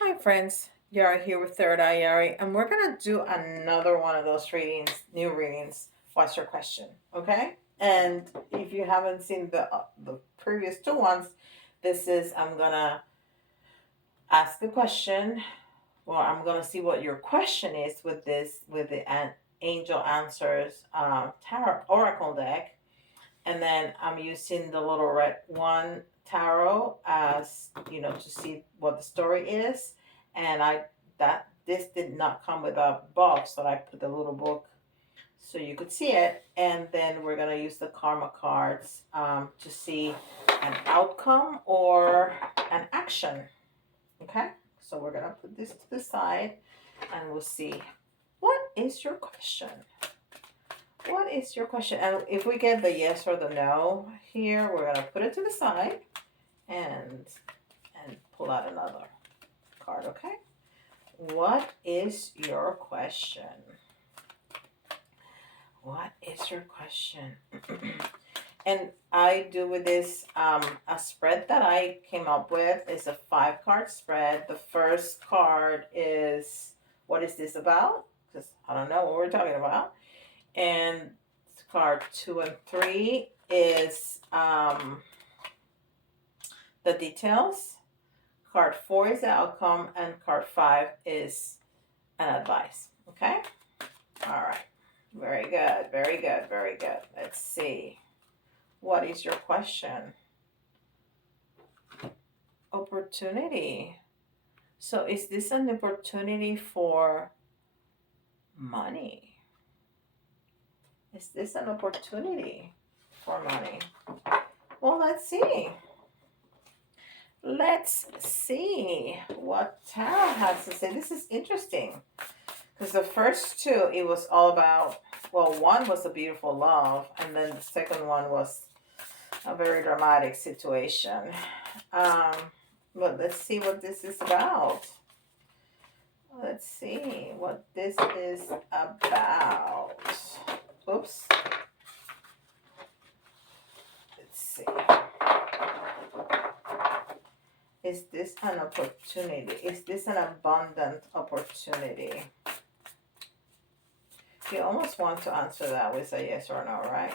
Hi friends, Yari here with Third Eye Yari, and we're gonna do another one of those readings, new readings. What's your question? Okay? And if you haven't seen the previous two ones, this is I'm gonna ask a question. Well, I'm gonna see what your question is with this with the Angel Answers Tarot Oracle deck, and then I'm using the little red one tarot as to see what the story is. And I that this did not come with a box, but I put the little book so you could see it. And then we're gonna use the karma cards to see an outcome or an action. Okay, so we're gonna put this to the side and we'll see what is your question. What is your question? And if we get the yes or the no here, we're gonna put it to the side and pull out another card, okay? What is your question? What is your question? And I do with this a spread that I came up with is a 5-card spread. The first card is what is this about? Because I don't know what we're talking about. And card 2 and 3 is the details. Card 4 is the outcome, and card 5 is an advice. Okay? All right. Very good. Very good. Very good. Let's see. What is your question? Opportunity. So is this an opportunity for money? Is this an opportunity for money? Well, let's see. Let's see what tarot has to say. This is interesting because the first two, it was all about, well, one was a beautiful love, and then the second one was a very dramatic situation. But let's see what this is about. Let's see what this is about. Oops. Let's see. Is this an opportunity? Is this an abundant opportunity? You almost want to answer that with a yes or no, right?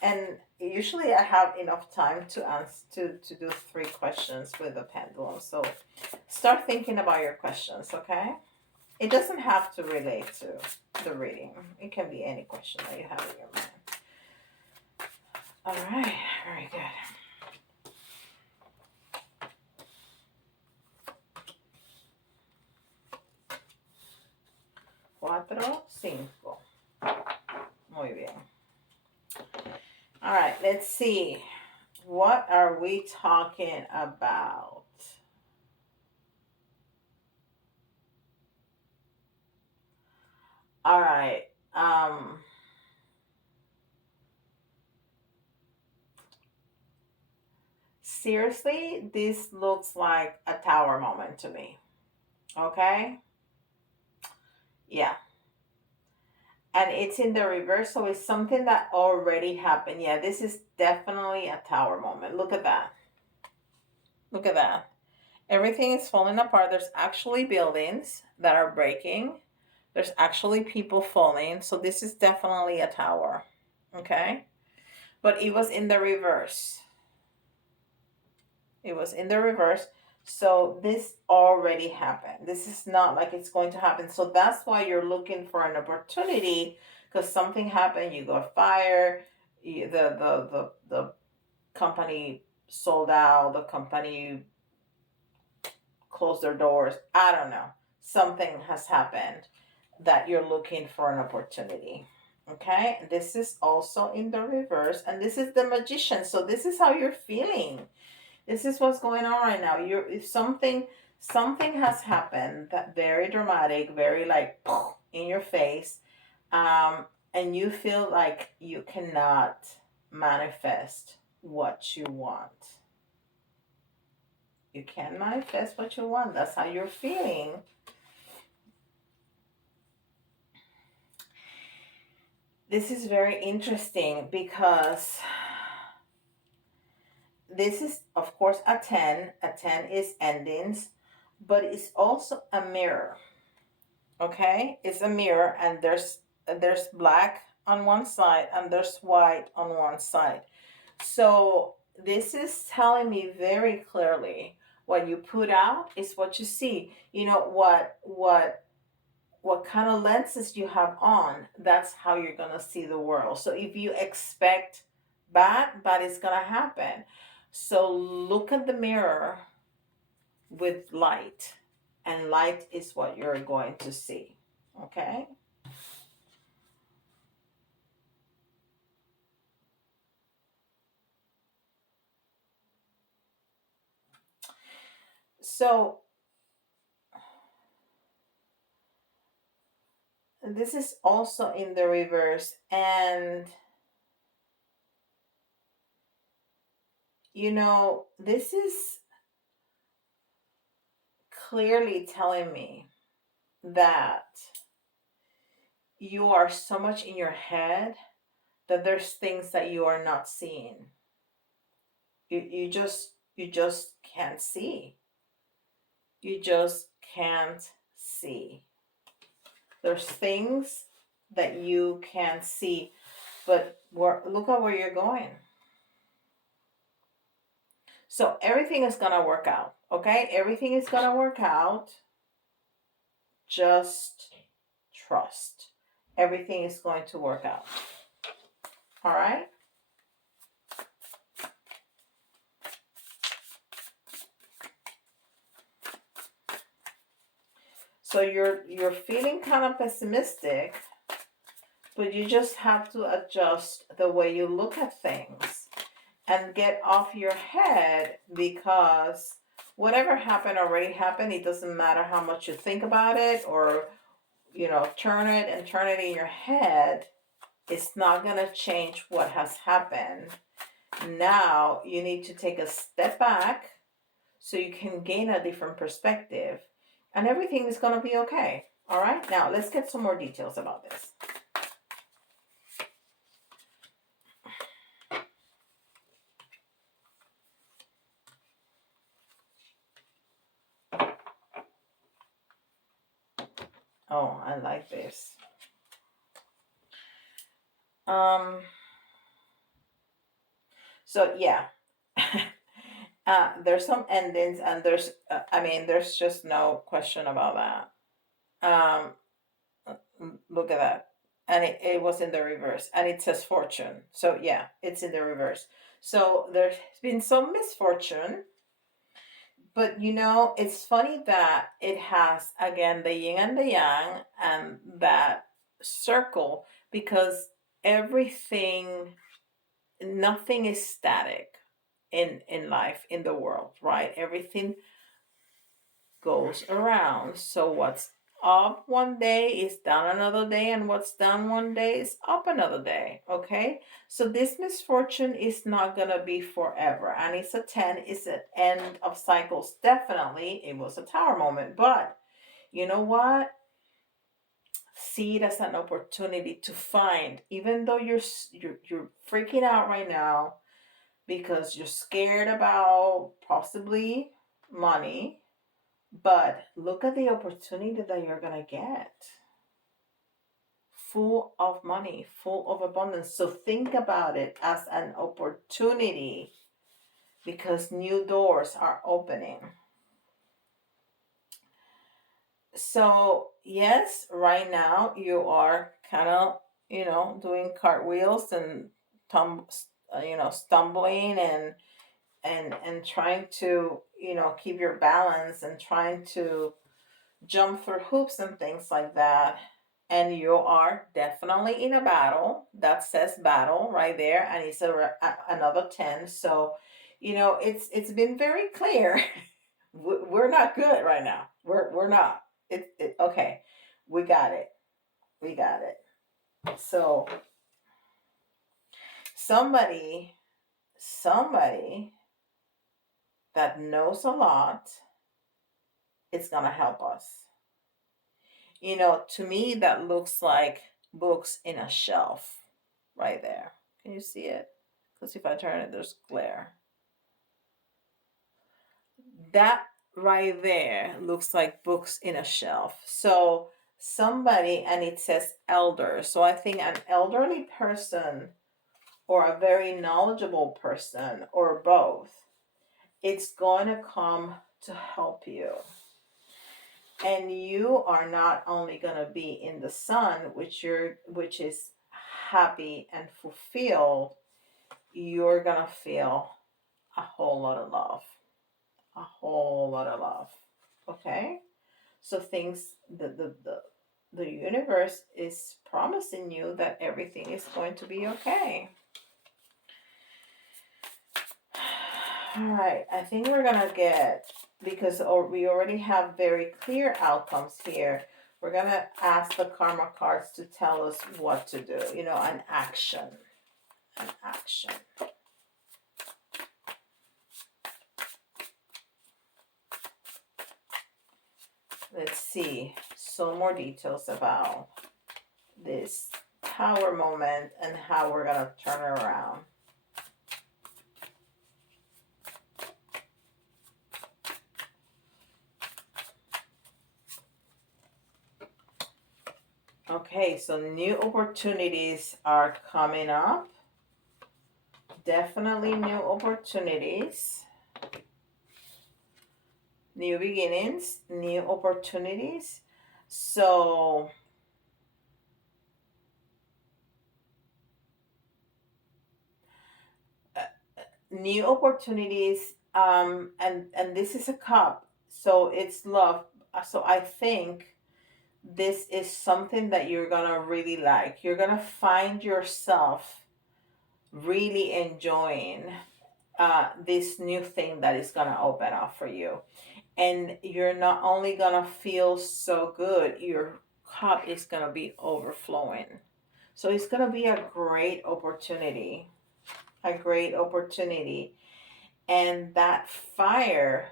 And usually I have enough time to answer to do 3 questions with the pendulum. So start thinking about your questions, okay? It doesn't have to relate to the reading. It can be any question that you have in your mind. All right, very good. 4, 5. Muy bien. All right, let's see. What are we talking about? All right. Seriously, this looks like a tower moment to me. Okay? Yeah. And it's in the reverse, so it's something that already happened. Yeah, this is definitely a tower moment. Look at that. Look at that. Everything is falling apart. There's actually buildings that are breaking. There's actually people falling. So this is definitely a tower. Okay? But it was in the reverse. It was in the reverse. So this already happened. This is not like it's going to happen. So that's why you're looking for an opportunity, because something happened. You got fired. The company sold out. The company closed their doors. I don't know. Something has happened that you're looking for an opportunity. Okay, this is also in the reverse, and this is the Magician. So this is how you're feeling. This is what's going on right now. If something has happened that very dramatic, very like in your face, and you feel like you cannot manifest what you want. You can manifest what you want. That's how you're feeling. This is very interesting because this is, of course, a 10. A 10 is endings, but it's also a mirror. Okay, it's a mirror, and there's black on one side and there's white on one side. So this is telling me very clearly, what you put out is what you see. You know what kind of lenses you have on, that's how you're going to see the world. So if you expect bad is going to happen. So look at the mirror with light, and light is what you're going to see. Okay? So this is also in the reverse, and this is clearly telling me that you are so much in your head that there's things that you are not seeing. You just can't see. You just can't see. There's things that you can't see, but look at where you're going. So everything is gonna work out, okay? Everything is gonna work out. Just trust. Everything is going to work out. All right? So you're feeling kind of pessimistic, but you just have to adjust the way you look at things and get off your head, because whatever happened already happened. It doesn't matter how much you think about it, or turn it in your head. It's not going to change what has happened. Now you need to take a step back so you can gain a different perspective, and everything is going to be okay. All right, now let's get some more details about this. Oh, I like this. So yeah. There's some endings, and there's just no question about that. Look at that. And it was in the reverse, and it says fortune. So yeah, it's in the reverse. So there's been some misfortune, but it's funny that it has, again, the yin and the yang, and that circle, because everything, nothing is static in life, in the world, right? Everything goes around. So what's up one day is down another day, and what's down one day is up another day. Okay, so this misfortune is not gonna be forever, and it's a 10. It's an end of cycles. Definitely it was a tower moment, but you know what, see it as an opportunity to find, even though you're freaking out right now because you're scared about possibly money. But look at the opportunity that you're going to get. Full of money, full of abundance. So think about it as an opportunity, because new doors are opening. So, yes, right now you are kind of, doing cartwheels and stumbling, and trying to, keep your balance, and trying to jump through hoops and things like that. And you are definitely in a battle. That says battle right there, and it's another 10. So it's been very clear. We're not good right now. We're not. Okay. We got it. We got it. So somebody that knows a lot is gonna help us. To me, that looks like books in a shelf right there. Can you see it? Because if I turn it, there's glare. that right there looks like books in a shelf. So somebody, and it says elder. So I think an elderly person or a very knowledgeable person or both, it's going to come to help you. And you are not only going to be in the sun, which is happy and fulfilled, you're going to feel a whole lot of love. A whole lot of love. Okay? So things the universe is promising you that everything is going to be okay. All right, I think we're gonna get, because we already have very clear outcomes here, we're gonna ask the karma cards to tell us what to do, an action. An action. Let's see some more details about this power moment and how we're gonna turn it around. Okay, so new opportunities are coming up. Definitely new opportunities. New beginnings, new opportunities. So new opportunities, and this is a cup, so it's love. So I think this is something that you're gonna really like. You're gonna find yourself really enjoying this new thing that is gonna open up for you. And you're not only gonna feel so good, your cup is gonna be overflowing. So it's gonna be a great opportunity. A great opportunity. And that fire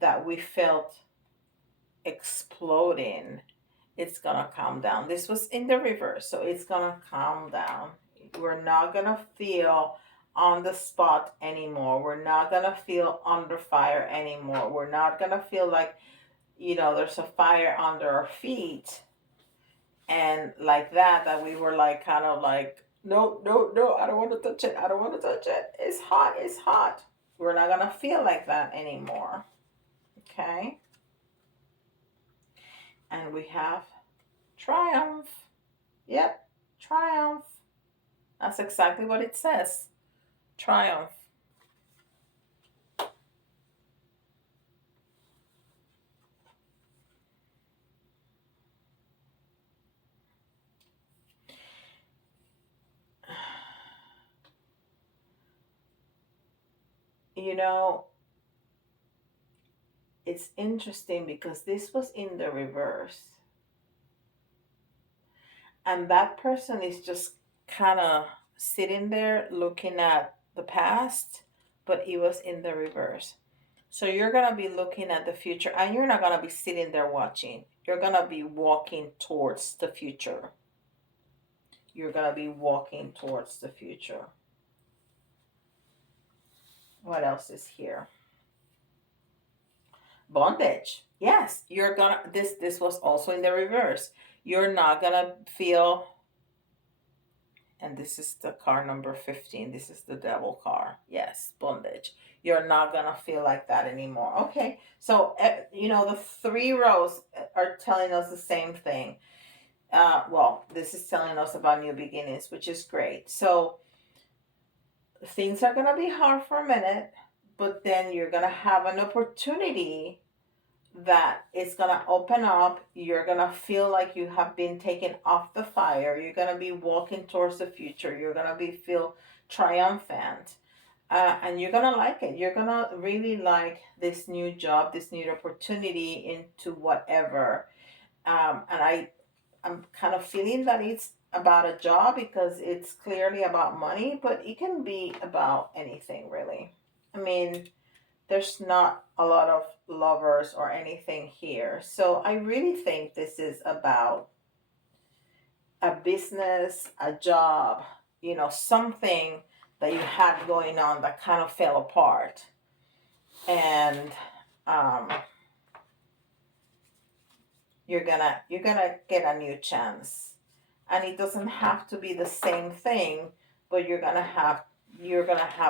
that we felt exploding, it's gonna calm down. This was in the reverse, so it's gonna calm down. We're not gonna feel on the spot anymore. We're not gonna feel under fire anymore. We're not gonna feel like, there's a fire under our feet and like that we were like kind of like, no, no, no, I don't want to touch it. I don't want to touch it. It's hot. It's hot. We're not gonna feel like that anymore. Okay. And we have triumph. Yep, triumph. That's exactly what it says. Triumph. You know, it's interesting because this was in the reverse. And that person is just kind of sitting there looking at the past, but it was in the reverse. So you're going to be looking at the future and you're not going to be sitting there watching. You're going to be walking towards the future. You're going to be walking towards the future. What else is here? Bondage. Yes, you're going to this was also in the reverse. You're not going to feel, and this is the car number 15. This is the devil car. Yes, bondage. You're not going to feel like that anymore. Okay. So, the 3 rows are telling us the same thing. Well, this is telling us about new beginnings, which is great. So, things are going to be hard for a minute, but then you're going to have an opportunity that is going to open up. You're going to feel like you have been taken off the fire. You're going to be walking towards the future. You're going to feel triumphant. And you're going to like it. You're going to really like this new job, this new opportunity into whatever. And I'm kind of feeling that it's about a job because it's clearly about money, but it can be about anything really. I mean, there's not a lot of lovers or anything here. So I really think this is about a business, a job, something that you had going on that kind of fell apart. And you're gonna get a new chance. And it doesn't have to be the same thing, but you're gonna have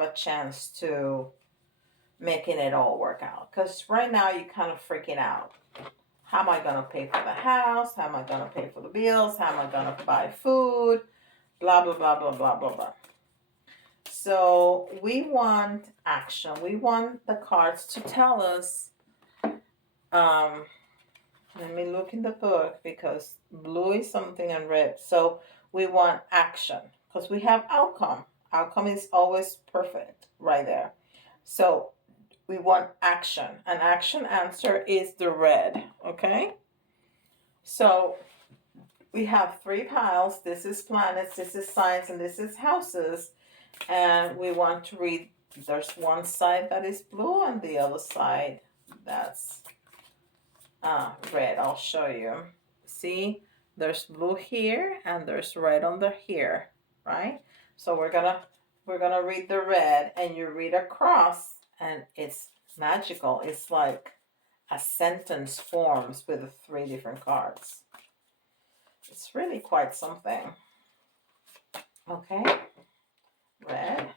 a chance to making it all work out. Because right now you're kind of freaking out. How am I gonna pay for the house? How am I gonna pay for the bills? How am I gonna buy food? Blah blah blah blah blah blah blah. So we want action. We want the cards to tell us. Um, Let me look in the book because blue is something and red. So we want action because we have outcome. Outcome is always perfect right there. So we want action. An action answer is the red. Okay. So we have three piles. This is planets, this is signs, and this is houses. And we want to read. There's one side that is blue and the other side that's red. I'll show you. See, there's blue here and there's red under here, right? So we're gonna read the red, and you read across, and it's magical. It's like a sentence forms with the three different cards. It's really quite something. Okay, red.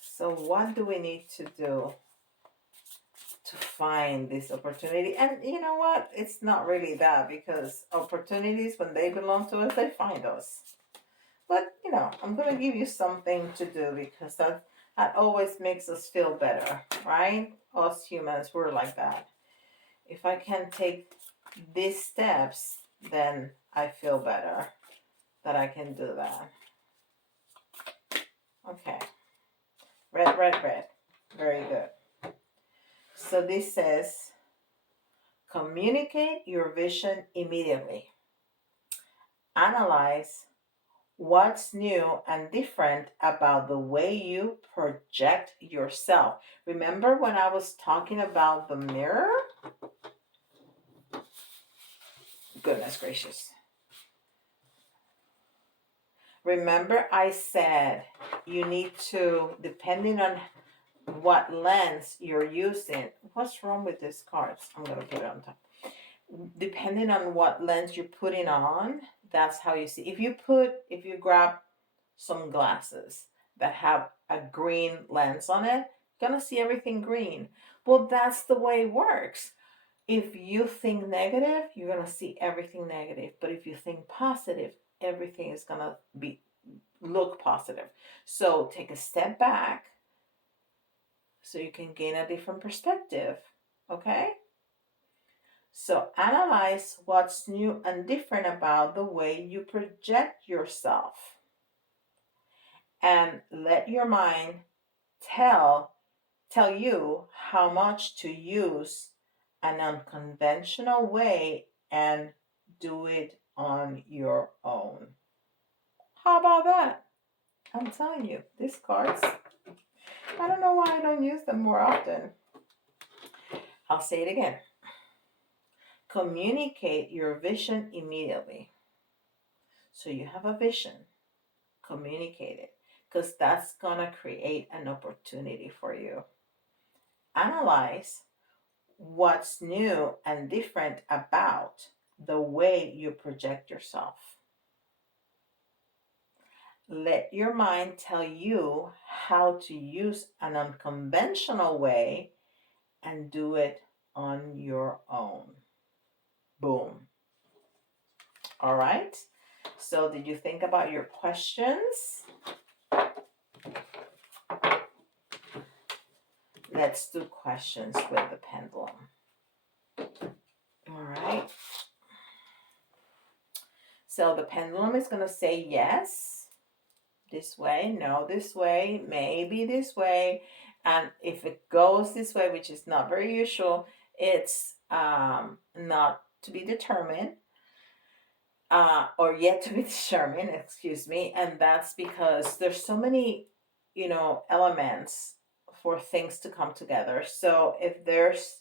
So what do we need to do to find this opportunity? And you know what? It's not really that, because opportunities, when they belong to us, they find us. But I'm gonna give you something to do, because that always makes us feel better, right? Us humans, we're like that. If I can take these steps, then I feel better that I can do that. Okay. Red, red, red. Very good. So this says, communicate your vision immediately. Analyze what's new and different about the way you project yourself. Remember when I was talking about the mirror? Goodness gracious. Remember I said you need to, depending on what lens you're using. What's wrong with these cards? I'm going to put it on top. Depending on what lens you're putting on, that's how you see. If you grab some glasses that have a green lens on it, you're going to see everything green. Well, that's the way it works. If you think negative, you're going to see everything negative. But if you think positive, everything is going to look positive. So take a step back so you can gain a different perspective. Okay? So analyze what's new and different about the way you project yourself. And let your mind tell you how much to use an unconventional way and do it on your own. How about that? I'm telling you, these cards, I don't know why I don't use them more often. I'll say it again. Communicate your vision immediately. So you have a vision, communicate it, because that's going to create an opportunity for you. Analyze what's new and different about the way you project yourself. Let your mind tell you how to use an unconventional way and do it on your own. Boom. All right. So did you think about your questions? Let's do questions with the pendulum. All right. So the pendulum is going to say yes, this way, no, this way, maybe this way. And if it goes this way, which is not very usual, it's not to be determined. Or yet to be determined, excuse me. And that's because there's so many, elements for things to come together. So if there's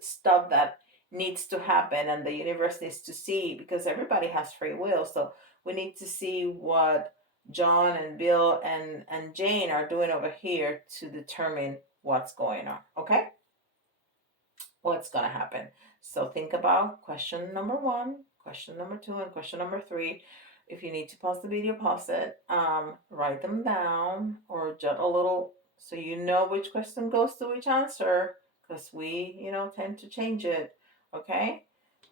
stuff that needs to happen and the universe needs to see, because everybody has free will, so we need to see what John and Bill and Jane are doing over here to determine what's going on. Okay? what's going to happen. So think about question number 1, question number 2, and question number 3. If you need to pause the video, pause it. Write them down or jot a little so you know which question goes to which answer, because we, tend to change it, okay,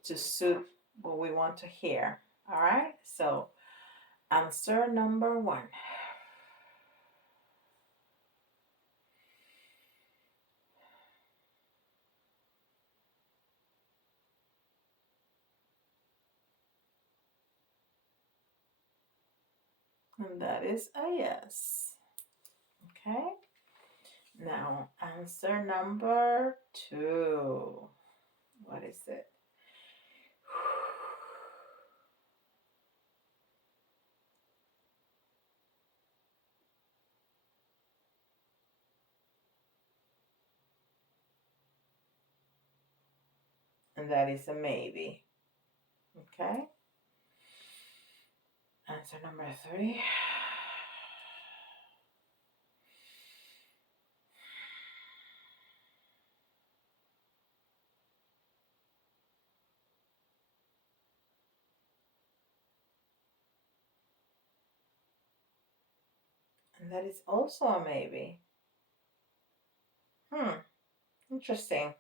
to suit what we want to hear. All right. So answer number 1. And that is a yes. Okay. Now, answer number 2. What is it? And that is a maybe. Okay. Answer number 3. And that is also a maybe. Interesting.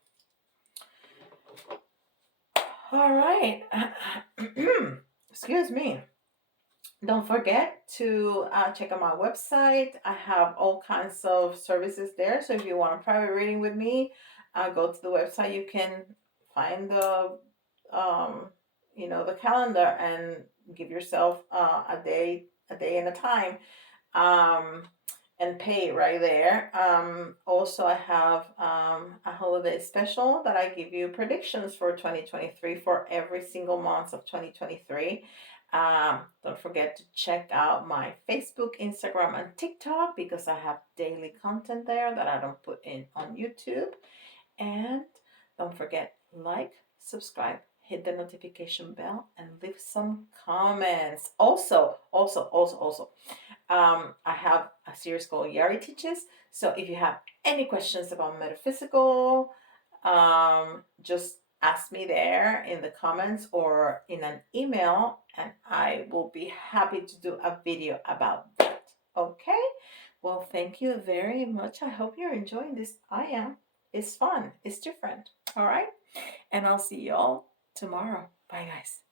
All right. Excuse me. Don't forget to check out my website. I have all kinds of services there. So if you want a private reading with me, go to the website. You can find um, the calendar and give yourself a day and a time, um, and pay right there. Also, I have a holiday special that I give you predictions for 2023 for every single month of 2023. Don't forget to check out my Facebook, Instagram, and TikTok, because I have daily content there that I don't put in on YouTube. And don't forget, like, subscribe, hit the notification bell, and leave some comments. Also, I have a series called Yari Teaches. So if you have any questions about metaphysical, just ask me there in the comments or in an email, and I will be happy to do a video about that. Okay? Well, thank you very much. I hope you're enjoying this. I am. It's fun. It's different. All right? And I'll see y'all tomorrow. Bye, guys.